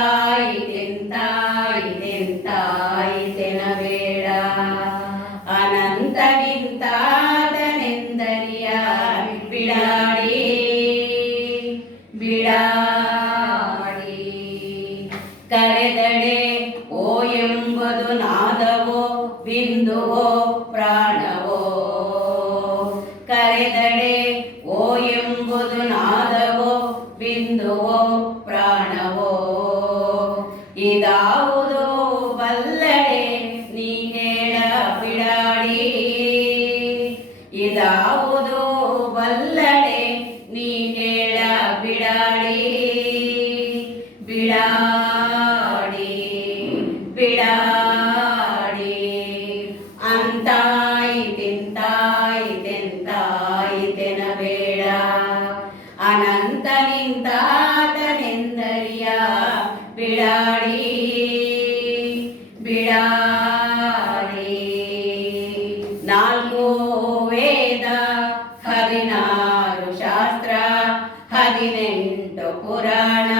ಅನಂತ ಅನಂತವಿಂತಾದನೆಂದರಿಯ ಬಿಡಾಡಿ ಬಿಡಾಡಿ ಕರೆದಡೆ ಓ ಎಂಬುದು ನಾದವೋ ಬಿಂದುವೋ ಪ್ರಾಣ ಹದಿನಾರು ಶಾಸ್ತ್ರ ಹದಿನೆಂಟು ಪುರಾಣ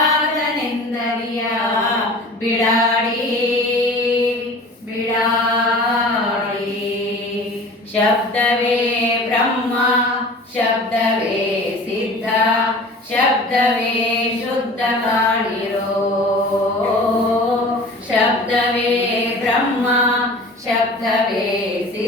ಬಿಡಾಡಿ ಬಿಡ ಶಬ್ದ ಬ್ರಹ್ಮ ಶಬ್ದ ಶಬ್ದ ಶುದ್ಧ ಪಾ ಶಬ್ದ ಬ್ರಹ್ಮ ಶಬ್ದವೇ ಸಿ